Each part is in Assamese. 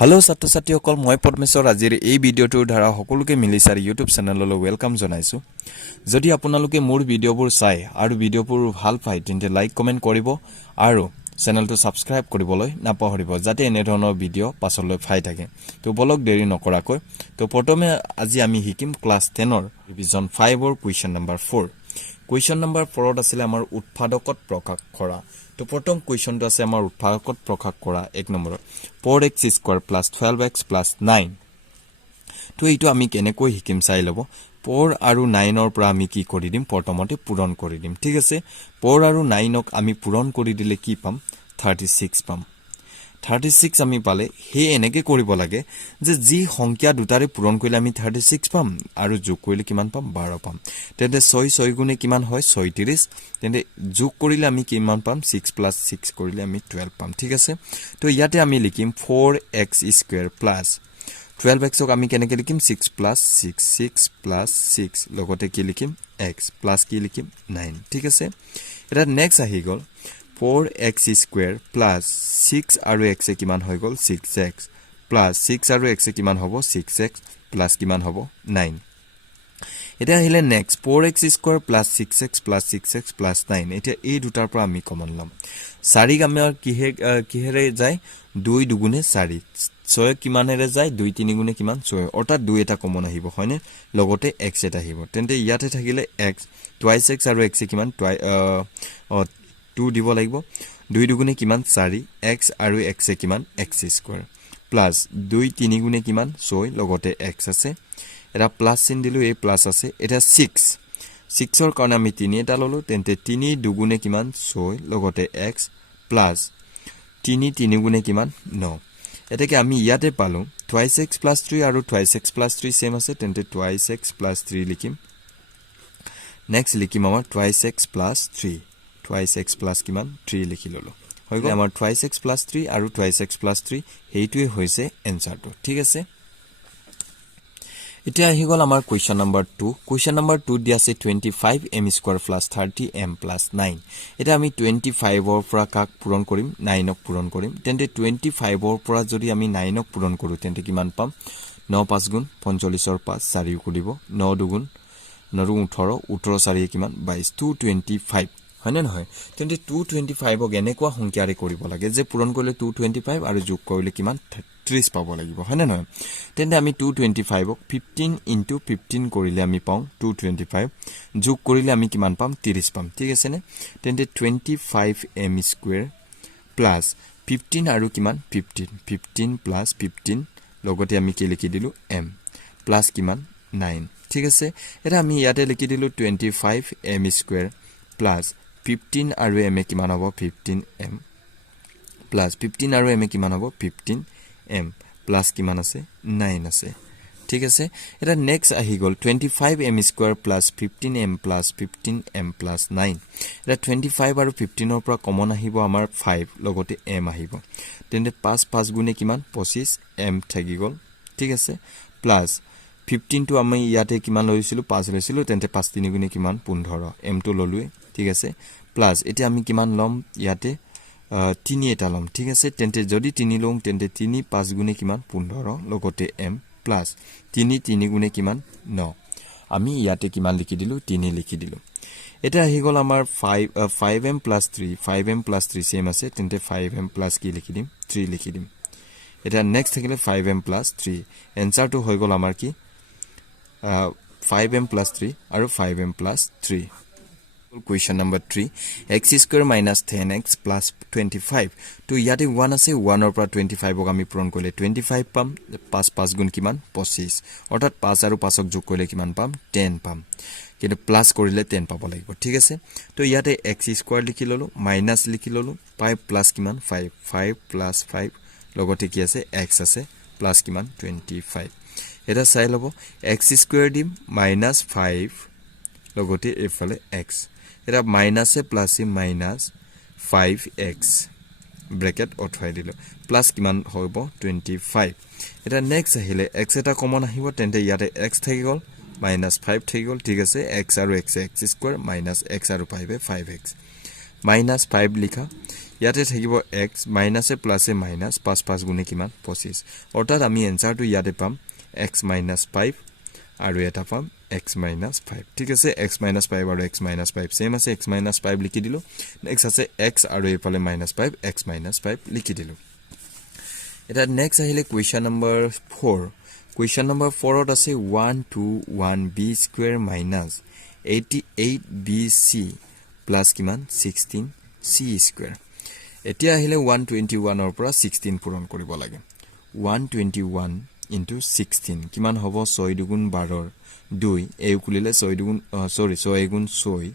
Hello ছাত্ৰ-ছাত্ৰীসকল মই পদ্মেশ্বৰ আজিৰ এই ভিডিঅ'টোৰ দ্বাৰা সকলোকে মিলিছাৰ ইউটিউব চেনেললৈ ওয়েলকাম জনাইছো যদি আপোনালোকে মোৰ ভিডিঅ'বোৰ চাই আৰু ভিডিঅ'বোৰ ভাল পায় তেন্তে লাইক কমেন্ট কৰিব আৰু চেনেলটো সাবস্ক্ৰাইব কৰিবলৈ নাপাহৰিব যাতে এনে ধৰণৰ ভিডিঅ' পাছলৈ পাই থাকে তো বলক দেৰি নকৰাকৈ তো প্ৰথমে আজি আমি শিকিম ক্লাস 10 ৰ ৰিভিজন 5 ৰ কোৱেশ্চন নম্বৰ 4 কোৱেশ্চন নম্বৰ 4 ত আছিল আমাৰ উৎপাদকত প্ৰকাশ কৰা তো প্ৰথম কোৱেশ্চনটো আছে আমাৰ উৎপাদকত প্ৰকাশ কৰা এক number 4x square plus 12x plus 9 তো এইটো আমি কেনেকৈ শিকিম চাই লব 4 আৰু 9 ৰ পৰা আমি কি কৰি দিম প্ৰথমতে পূৰণ কৰি দিম ঠিক আছে 4 আৰু 9 ক আমি পূৰণ কৰি দিলে কি পাম 36 পাম 36 আমি পালে হে এনেকে কৰিব লাগে যে যি সংখ্যা দুটাৰে পূৰণ কৰিলে আমি 36 পাম আৰু যোগ কৰিলে কিমান পাম 12 পাম তেন্তে 6 গুণে কিমান হয় 36 তেন্তে যোগ কৰিলে আমি কিমান পাম 6 + 6 কৰিলে আমি 12 পাম ঠিক আছে তো ইয়াতে আমি লিখিম 4x স্কয়াৰ প্লাস 12x ক আমি কেনেকৈ লিখিম 6 + 6 6 লগতে কি লিখিম x প্লাস কি লিখিম 9 ঠিক আছে এটা নেক্সট আহি গল 4x স্কয়াৰ প্লাস 6 আৰু x কিমান হৈ গল 6x প্লাস 6 আৰু x কিমান হ'ব 6x প্লাস কিমান হ'ব 9 এটা আহিলে next 4x square plus 6x plus 6x plus 9 এটা এই দুটাৰ পৰা আমি কমন লম 4 আমাৰ কিহেৰে যায় 2 দুগুণে 4 6 কিমানেৰে যায় 2 3 গুণে কিমান 6 অৰ্থাৎ 2 এটা কমন আহিব হয়নে লগতে x এটা আহিব তেন্তে ইয়াতে থাকিলে x twice x আৰু x কিমান 2 দিব লাগিব 2 দুগুণে কিমান 4 x আৰু x কিমান x স্কয়াৰ প্লাস 2 3 গুণে কিমান 6 লগতে x আছে এটা প্লাস চিন দিলো এই প্লাস আছে এটা 6 ৰ কাৰণে আমি 3 এটা ললো তেন্তে 3 দুগুণে কিমান 6 লগতে x প্লাস 3 3 গুণে কিমান 9 এটাকে আমি ইয়াতে পালো twice x plus 3 আৰু twice x plus 3 সেম আছে তেন্তে twice x plus 3 লিখিম নেক্সট লিখিম আমাৰ twice x plus 3 twice x plus কিমান 3 লিখি ললো হৈ গল আমাৰ twice x plus 3 আৰু twice x plus 3 হেইটোৱে হৈছে এনসাৰটো ঠিক আছে এটা আহি গল আমাৰ কোৱেশ্চন নম্বৰ 2 কোৱেশ্চন নম্বৰ 2 দি আছে 25m square plus 30m plus 9 এটা আমি 25 ৰ পৰা কাক পূৰণ কৰিম 9 ক পূৰণ কৰিম তেন্তে 25 ৰ পৰা যদি আমি 9 ক পূৰণ কৰো তেন্তে কিমান পাম 9 5 গুণ 45 ৰ 5 4 ক দিব 9 দুগুণ 9 18 18 4 কিমান 22 225 হয়নে নহয় তেন্তে 225 ক এনেকুৱা সংখ্যাৰে কৰিব লাগে যে পূৰণ কৰিলে 225 আৰু যোগ কৰিলে কিমান 30 পাব লাগিব হয়নে নহয় তেন্তে আমি 225 ক 15 * 15 কৰিলে আমি পাম 225 যোগ কৰিলে আমি কিমান পাম 30 পাম ঠিক আছে নে তেন্তে 25m স্কয়াৰ প্লাস 15 আৰু কিমান 15 প্লাস 15 লগতে আমি কি লিখি দিলো m প্লাস কিমান 9 ঠিক আছে এটা আমি ইয়াতে লিখি দিলো 25m স্কয়াৰ প্লাস 15 আৰু m কিমান হ'ব 15m প্লাস 15 আৰু m কিমান হ'ব 15m প্লাস কিমান আছে 9 আছে ঠিক আছে এটা নেক্সট আহি গল 25m square plus 15m plus 15m plus 9 এটা 25 আৰু 15 ৰ পৰা কমন আহিব আমাৰ 5 লগতে m আহিব তেন্তে 5 5 গুণে কিমান 25m থাকি গল ঠিক আছে প্লাস 15 টো আমি ইয়াতে কিমান লৈছিলো 5 লৈছিলো তেন্তে 5 3 গুণে কিমান 15 m টো ললুৱে ঠিক আছে প্লাস এটা আমি কিমান লম ইয়াতে 3 এটা লম ঠিক আছে তেন্তে যদি 3 লম তেন্তে 3 5 গুণে কিমান 15 লগতে m প্লাস 3 3 গুণে কিমান 9 আমি ইয়াতে কিমান লিখি দিলো 3 লিখি দিলো এটা আহি গল আমাৰ 5m plus 3 5m plus 3 same আছে তেন্তে 5m plus কি লিখি দিম 3 লিখি দিম এটা নেক্সট থাকিলে 5m plus 3 এনসারটো হৈ গল আমাৰ কি 5m plus 3 আৰু 5m plus 3 Question number 3 x square minus 10x plus 25 তো ইয়াতে 1 আছে 1 ৰ পৰা 25 ক আমি পূৰণ কৰিলে 25 পাম 5 5 গুণ কিমান 25 অৰ্থাৎ 5 আৰু 5 ক যোগ কৰিলে কিমান পাম 10 পাম কিন্তু প্লাস কৰিলে 10 পাব লাগিব ঠিক আছে তো ইয়াতে x স্কয়াৰ লিখি ললো মাইনাস লিখি ললো 5 প্লাস কিমান 5 5 প্লাস 5 লগতে কি আছে x আছে প্লাস কিমান 25 এটা চাই লব x স্কয়াৰ দিম মাইনাস 5 লগতে এফালে x এটা মাইনাস এ প্লাস এ মাইনাস 5x ব্র্যাকেট অথৱাই দিলো প্লাস কিমান হ'ব 25 এটা নেক্সট আহিলে x এটা কমন আহিব তেন্তে ইয়াতে x থাকি গল মাইনাস 5 থাকি গল ঠিক আছে x আৰু x স্কয়াৰ মাইনাস x আৰু 5 এ 5x মাইনাস 5 লিখা ইয়াতে থাকিব x মাইনাসে প্লাসে মাইনাস 5 5 গুণে কিমান 25 অৰ্থাৎ আমি এনসাৰটো ইয়াতে পাম x minus 5 আৰু এটা পাম x minus 5 ঠিক আছে x minus 5 আৰু x minus 5 সেম আছে x minus 5 লিখি দিলো নেক্সট আছে x আৰু এফালে minus 5 x minus 5 লিখি দিলো এটা নেক্সট আহিলে কোৱেশ্চন নম্বৰ 4 কোৱেশ্চন নম্বৰ 4 ত আছে 121b square minus 88bc plus কিমান 16c স্কয়াৰ এতিয়া আহিলে 121 ৰ পৰা 16 পূৰণ কৰিব লাগে 121 into 16 কিমান হ'ব 6 দুগুণ 12 ৰ 2 এই কুলিলে 6 দুগুণ 6 গুণ 6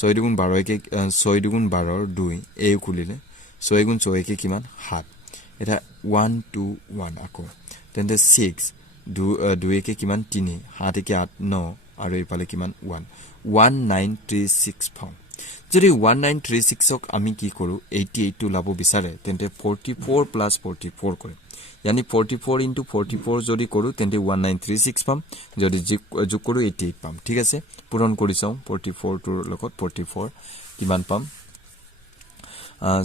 6 দুগুণ 12 কে 6 দুগুণ 12 ৰ 2 এই কুলিলে 6 গুণ 6 কে কিমান 7 এটা 121 আকৌ তেন্তে 6 2 কে কিমান 3 7 কে 8 9 আৰু ইফালে কিমান 1 1936 পাম যদি 1936 ক আমি কি কৰো 88 টো লাভ বিচাৰে তেন্তে 44 প্লাস 44 কৰে यानी 44 into 44 যদি কৰো তেন্তে 1936 পাম যদি যোগ কৰো 88 পাম ঠিক আছে পূৰণ কৰি চাও 44 ৰ লগত 44 কিমান পাম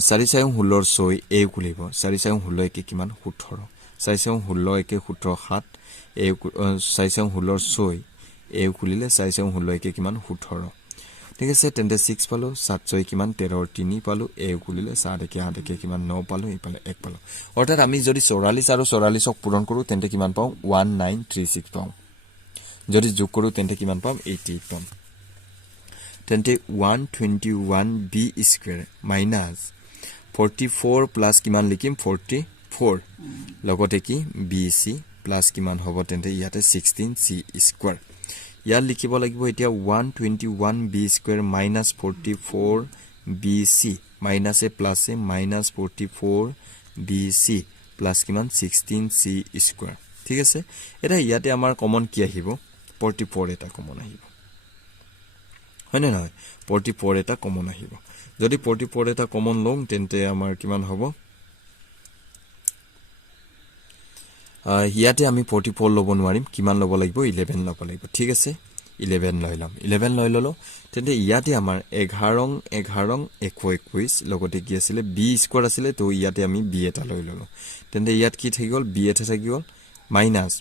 4 4 16 6 এই কুলিব 4 4 16 কে কিমান 18 4 4 16 কে 17 7 এই 4 4 16 6 এই কুলিলে 4 4 16 কে কিমান 18 ঠিক আছে তেন্তে 6 পালো 7 6 কিমান 13 ৰ 3 পালো এ কুলিলে 7 কে 8 কে কিমান 9 পালো ইপালে 1 পালো অৰ্থাৎ আমি যদি 44 আৰু 44 ক পূৰণ কৰো তেন্তে কিমান পাও 1936 পাও যদি যোগ কৰো তেন্তে কিমান পাম 88 পাম তেন্তে 121b স্কয়াৰ minus 44 প্লাস কিমান লিখিম 44 লগতে কি bc প্লাস কিমান হ'ব তেন্তে ইয়াতে 16c স্কয়াৰ ইয়াৰ লিখিব লাগিব এতিয়া 121b square minus 44bc minus a plus a minus 44bc plus কিমান 16c স্কয়াৰ ঠিক আছে এটা ইয়াতে আমাৰ কমন কি আহিব 44 এটা কমন আহিব হয়নে নহয় 44 এটা কমন আহিব যদি 44 এটা কমন লম তেন্তে আমাৰ কিমান হ'ব ইয়াতে আমি 44 লব নোৱাৰিম কিমান লব লাগিব 11 লব লাগিব ঠিক আছে 11 লইলাম 11 লৈ ললো তেন্তে ইয়াতে আমাৰ 11 11 21 লগতে কি আছিল b স্কয়াৰ আছিল তো ইয়াতে আমি b এটা লৈ ললো তেন্তে ইয়াত কি থাকি গল b এটা থাকি গল মাইনাস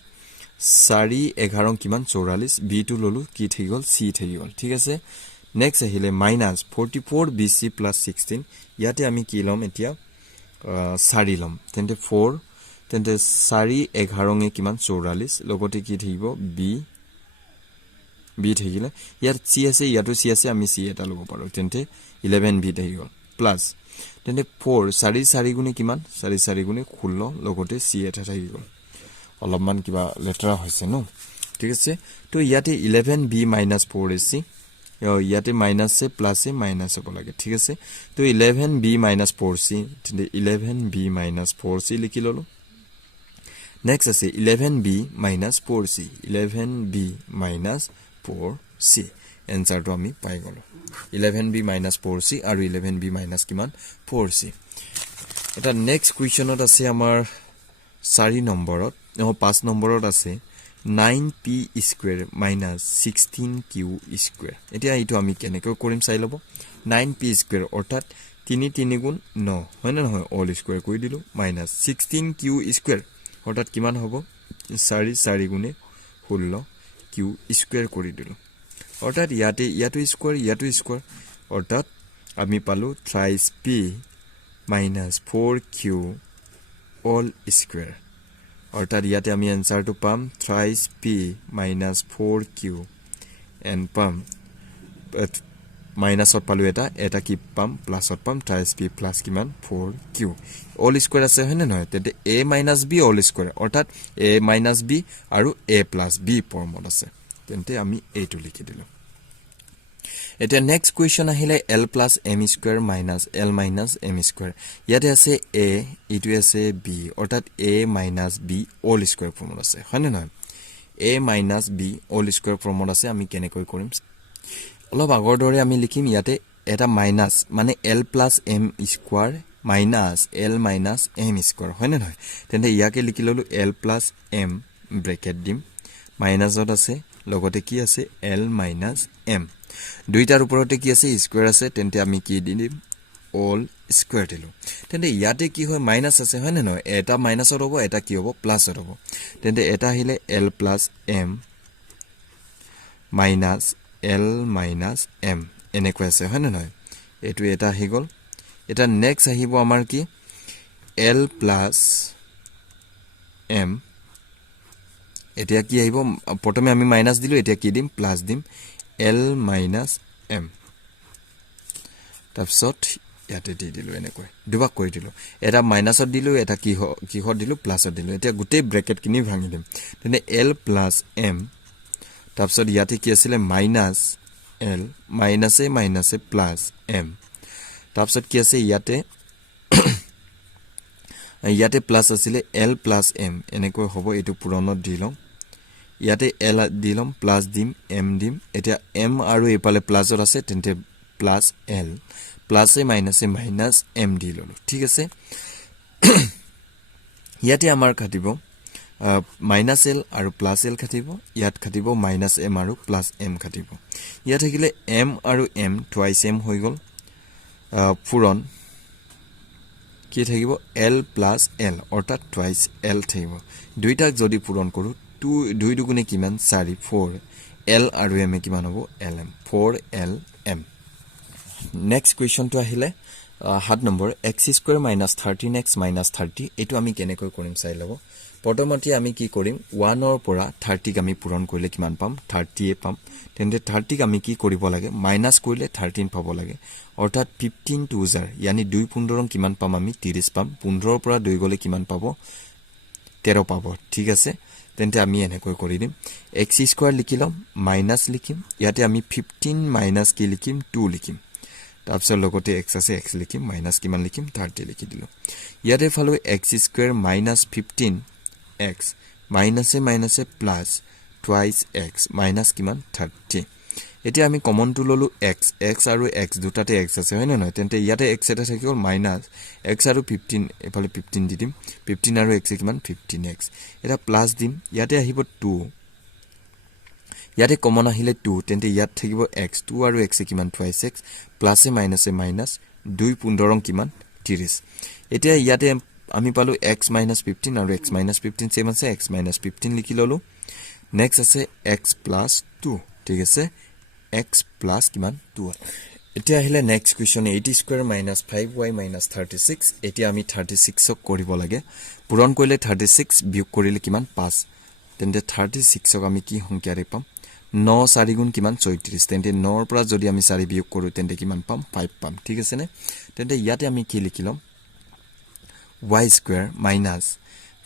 4 11 কিমান 44 b টো ললো কি থাকি গল c থাকি গল ঠিক আছে নেক্সট আহিলে মাইনাস 44 bc plus 16 ইয়াতে আমি কি লম এতিয়া 4 লম তেন্তে 4 তেন্তে 4 11 কিমান 44 লগতে কি থাকিব b থাকিলে ইয়াৰ c আছে ইয়াতো c আছে আমি c এটা লব পাৰো তেন্তে 11b থাকি গল প্লাস তেন্তে 4 4 4 গুণে কিমান 4 4 গুণে 16 লগতে c এটা থাকি গল অলপমান কিবা লেটাৰ হৈছে ন ঠিক আছে তো ইয়াতে 11b - 4ac ইয়াতে মাইনাস এ প্লাস এ মাইনাস হ'ব লাগে ঠিক আছে তো 11b - 4c তেন্তে 11b - 4c লিখি ললো নেক্সট আছে 11b - 4c 11b - 4c এনসাৰটো আমি পাই গলো 11b - 4c আৰু 11b - কিমান 4c এটা নেক্সট কোৱেশ্চনত আছে আমাৰ 4 নম্বৰত 5 নম্বৰত আছে 9p স্কয়াৰ - 16q স্কয়াৰ এতিয়া এইটো আমি কেনেকৈ কৰিম চাই লব 9p স্কয়াৰ অৰ্থাৎ 3 3 গুণ 9 হয় না নহয় অল স্কয়াৰ কৰি দিলো - 16q স্কয়াৰ অৰ্থাৎ কিমান হ'ব 4 4 গুণে 16 q স্কয়াৰ কৰি দিলো অৰ্থাৎ ইয়াতো স্কয়াৰ অৰ্থাৎ আমি পালো 3p - 4q অল স্কয়াৰ অৰ্থাৎ ইয়াতে আমি এনসাৰটো পাম 3p - 4q এন্ড পাম মাইনাসত পালো এটা কি পাম প্লাসত পাম 3p প্লাস কিমান 4q অল স্কয়াৰ আছে হয়নে নহয় তেতে a - b অল স্কয়াৰ অৰ্থাৎ a - b আৰু a + b ফৰ্মত আছে তেন্তে আমি এইটো লিখি দিলো এটা নেক্সট কোৱেশ্চন আহিলে l + m square - l - m square ইয়াতে আছে a ইটো আছে b অৰ্থাৎ a - b অল স্কয়াৰ ফৰ্মত আছে হয়নে নহয় a - b অল স্কয়াৰ ফৰ্মত আছে আমি কেনেকৈ কৰিম অলপ আগৰ দৰে আমি লিখিম ইয়াতে এটা মাইনাস মানে l + m square minus l - m square হয়নে নহয় তেন্তে ইয়াকে লিখি ললো l + m ব্ৰেকেট দিম মাইনাসত আছে লগতে কি আছে l - m দুইটাৰ ওপৰতে কি আছে স্কয়াৰ আছে তেন্তে আমি কি দিম অল স্কয়াৰ দিলো তেন্তে ইয়াতে কি হয় মাইনাস আছে হয় না নহয় এটা মাইনাসৰ হ'ব এটা কি হ'ব প্লাসৰ হ'ব তেন্তে এটা আহিলে l + m minus l minus m এনেকৈ আছে হয় না নহয় এটো এটা আহি গল এটা নেক্সট আহিব আমাৰ কি l plus m এতিয়া কি আহিব প্ৰথমে আমি মাইনাস দিলো এতিয়া কি দিম প্লাস দিম l minus m তাৰপিছত ইয়াতে দি দিলো এনেকৈ দুবাক কৰি দিলো এটা মাইনাসত দিলো এটা কিহত দিলো প্লাসত দিলো এতিয়া গোটেই ব্ৰেকেট কিনি ভাঙি দিম তেনে l plus m তাৰপিছত ইয়াতে কি আছিল মাইনাস l মাইনাসে প্লাস m তাৰপিছত কি আছে ইয়াতে প্লাস আছিল l plus m এনেকৈ হ'ব এটো পুৰণত দিলম ইয়াতে l দিলম প্লাস দিম m দিম এতিয়া m আৰু এপালে প্লাসৰ আছে তেন্তে প্লাস l প্লাসে মাইনাসে মাইনাস m দি ললো ঠিক আছে ইয়াতে আমাৰ খাটিব মাইনাস l আৰু প্লাস l খাটিব ইয়াত খাটিব মাইনাস m আৰু প্লাস m খাটিব ইয়াত থাকিলে m আৰু m টুৱাইস m হৈ গল পুৰণ কি থাকিব l plus l অৰ্থাৎ টুৱাইস l থাকিব দুইটাক যদি পুৰণ কৰো 2 দুগুণে কিমান 4 4 l আৰু m কিমান হ'ব lm 4lm নেক্সট কোৱেশ্চন টো আহিলে 7 নম্বৰ x² - 13x - 30 এটো আমি কেনেকৈ কৰিম চাই লব প্ৰথমতে আমি কি কৰিম 1 ৰ পৰা 30 ক আমি পূৰণ কৰিলে কিমান পাম 30 এ পাম তেন্তে 30 ক আমি কি কৰিব লাগে মাইনাস কৰিলে 13 পাব লাগে অৰ্থাৎ 15 2 জাৰ yani 2 15 কিমান পাম আমি 30 পাম 15 ৰ পৰা 2 গলে কিমান পাব 13 পাব ঠিক আছে তেন্তে আমি এনেকৈ কৰি দিম x² লিখিলম মাইনাস লিখিম ইয়াতে আমি 15 মাইনাস কি লিখিম 2 লিখিম তাৰপিছত লগতে x আছে x লিখিম মাইনাস কিমান লিখিম 30 লিখি দিলো ইয়াতে ফালো x² - 15 x মাইনাসে প্লাস টুৱাইস x মাইনাস কিমান 30 এতিয়া আমি কমন টু ললো x আৰু x দুটাতে x আছে হয় না নহয় তেন্তে ইয়াতে x এটা থাকি গল মাইনাস x আৰু 15 এফালে 15 দি দিম 15 আৰু x কিমান 15x এটা প্লাস দিম ইয়াতে আহিব 2 ইয়াতে কমন আহিলে 2 তেন্তে ইয়াত থাকিব x 2 আৰু x কিমান টুৱাইস x প্লাসে মাইনাসে মাইনাস 2 15 কিমান 30 এতিয়া ইয়াতে আমি পালো x - 15 আৰু x - 15 সেম আছে x - 15 লিখি ললো নেক্সট আছে x + 2 ঠিক আছে x plus কিমান 2 এতিয়া আহিলে নেক্সট কোৱেশ্চন 80² - 5y - 36 এতিয়া আমি 36 ক কৰিব লাগে পূৰণ কৰিলে 36 বিয়োগ কৰিলে কিমান 5 তেন্তে 36 ক আমি কি সংখ্যাৰে পাম 9 4 গুণ কিমান 34 তেন্তে 9 ৰ পৰা যদি আমি 4 বিয়োগ কৰো তেন্তে কিমান পাম 5 পাম ঠিক আছে নে তেন্তে ইয়াতে আমি কি লিখিলম y² minus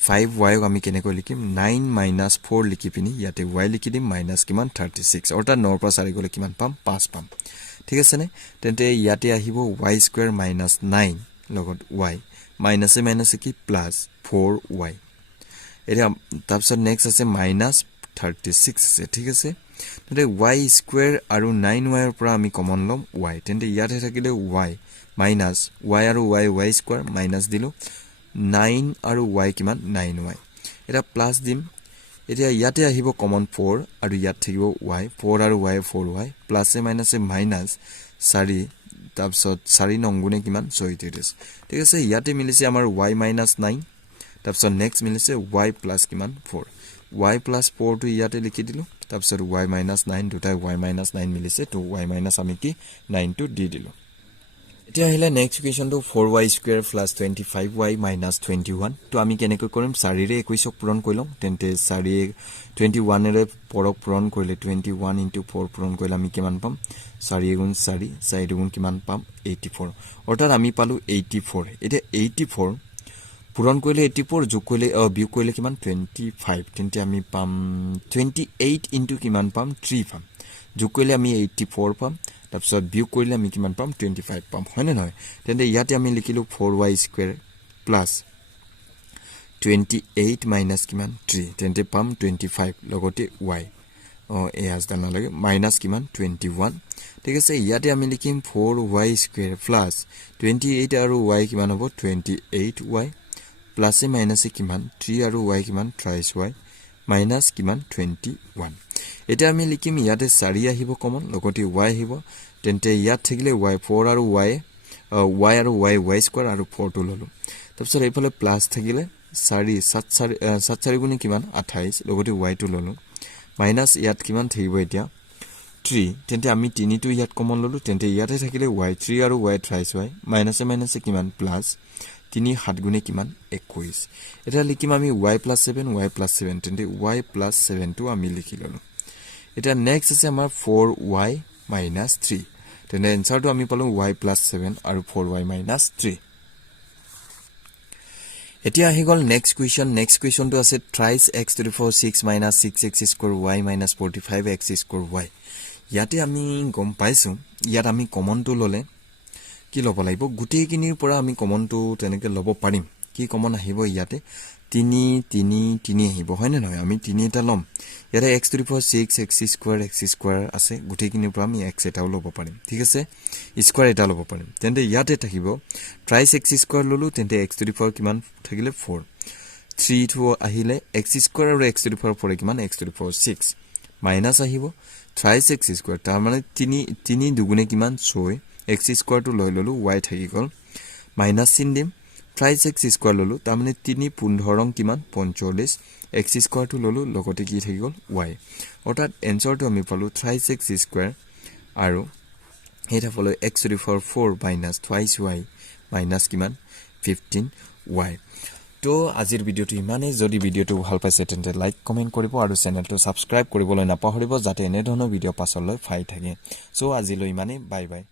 5y ক আমি কেনেকৈ লিখিম 9 minus 4 লিখি পিনি ইয়াতে y লিখি দিম মাইনাস কিমান 36 অৰ্থাৎ 9 ৰ পৰা 4 গলে কিমান পাম 5 পাম ঠিক আছে নে তেন্তে ইয়াতে আহিব y² minus 9 লগত y মাইনাসে কি প্লাস 4y এটা তাৰপিছত নেক্সট আছে মাইনাস 36 আছে ঠিক আছে তেন্তে y² আৰু 9y ৰ পৰা আমি কমন লম y তেন্তে ইয়াতে থাকিলে y মাইনাস y আৰু y² মাইনাস দিলো 9 আৰু y কিমান 9y এটা প্লাস দিম এতিয়া ইয়াতে আহিব কমন 4 আৰু ইয়াত থাকিব y 4 আৰু y 4y প্লাসে মাইনাসে মাইনাস 4 তাৰপিছত 4 নং গুণে কিমান 34 ঠিক আছে ইয়াতে মিলিছে আমাৰ y - 9 তাৰপিছত নেক্সট মিলিছে y প্লাস কিমান 4 y plus 4 টো ইয়াতে লিখি দিলো তাৰপিছত y - 9 দুটাই y - 9 মিলিছে তো y - আমি কি 9 টো দি দিলো এতিয়া আহিলে নেক্সট ইকুৱেশ্যন টো 4y² + 25y - 21 তো আমি কেনেকৈ কৰিম 4 ৰে 21 ক পূৰণ কৰিলম তেন্তে 4 21 ৰে পৰক পূৰণ কৰিলে 21 * 4 পূৰণ কৰিলে আমি কিমান পাম 4 গুণ 4 4 গুণ কিমান পাম 84 অৰ্থাৎ আমি পালো 84 এতিয়া 84 পূৰণ কৰিলে 84 যোগ কৰিলে বিয়োগ কৰিলে কিমান 25 তেন্তে আমি পাম 28 * কিমান পাম 3 পাম যোগ কৰিলে আমি 84 পাম তাৰপিছত বিয়োগ কৰিলে আমি কিমান পাম 25 পাম হয়নে নহয় তেন্তে ইয়াতে আমি লিখিলো 4y² plus 28 minus কিমান 3 তেন্তে পাম 25 লগতে y এ আজদান লাগে মাইনাস কিমান 21 ঠিক আছে ইয়াতে আমি লিখিম 4y² plus 28 আৰু y কিমান হ'ব 28y প্লাসে মাইনাসে কিমান 3 আৰু y কিমান 23y মাইনাস কিমান 21 এটা আমি লিখিম ইয়াতে 4 আহিব কমন লগতে y আহিব তেন্তে ইয়াত থাকিলে y 4 আৰু y y আৰু y স্কয়াৰ আৰু 4 টো ললো তাৰপিছত এইফালে প্লাস থাকিলে 4 7 4 গুণে কিমান 28 লগতে y টো ললো মাইনাস ইয়াত কিমান থাকিব এতিয়া 3 তেন্তে আমি 3 টো ইয়াত কমন ললো তেন্তে ইয়াতে থাকিলে y 3 আৰু y থ্ৰাইস y মাইনাসে মাইনাসে কিমান প্লাস 3 7 গুণে কিমান 21 এটা লিখিম আমি y + 7 y + 7 তেন্তে y + 7 টো আমি লিখি ললো এটা নেক্সট আছে আমাৰ 4y - 3 তেন্তে এনসাৰটো আমি পালো y + 7 আৰু 4y - 3 এতিয়া আহি গল নেক্সট কুৱেশ্যনটো আছে thrice x to the power 6 - 6x square y - 45x square y ইয়াতে আমি গম পাইছো ইয়াত আমি কমনটো ললে কি লব লাগিব গুটেই কিনিৰ পৰা আমি কমনটো তেনেকে লব পাৰিম কি কমন আহিব ইয়াতে 3 3 3 আহিব হয় না নহয় আমি 3 এটা লম ইয়াতে x to the power 6 x square আছে গুটেই কিনিৰ পৰা আমি x এটাও লব পাৰিম ঠিক আছে স্কয়াৰ এটা লব পাৰিম তেন্তে ইয়াতে থাকিব thrice x square ললো তেন্তে x to the power কিমান থাকিলে 4 3 to আহিলে x square আৰু x to the power 4 কিমান x to the power 6 minus আহিব thrice x square তাৰ মানে 3 দুগুণে কিমান 6 x square টো লৈ ললো y থাকি গল মাইনাস চিন দিম thrice x square ললো তাৰ মানে 3 15 কিমান 45 x square টো ললো লগতে কি থাকি গল y অৰ্থাৎ এনসাৰটো আমি পালো thrice x square আৰু এটা ফলো x to the power 4 minus twice y minus কিমান 15y তো আজিৰ ভিডিওটো ইমানে যদি ভিডিওটো ভাল পাইছে তেন্তে লাইক কমেন্ট কৰিব আৰু চেনেলটো সাবস্ক্ৰাইব কৰিবলৈ নাপাহৰিব যাতে এনে ধৰণৰ ভিডিও পাছলৈ পাই থাকে সো আজিলৈ ইমানে বাই বাই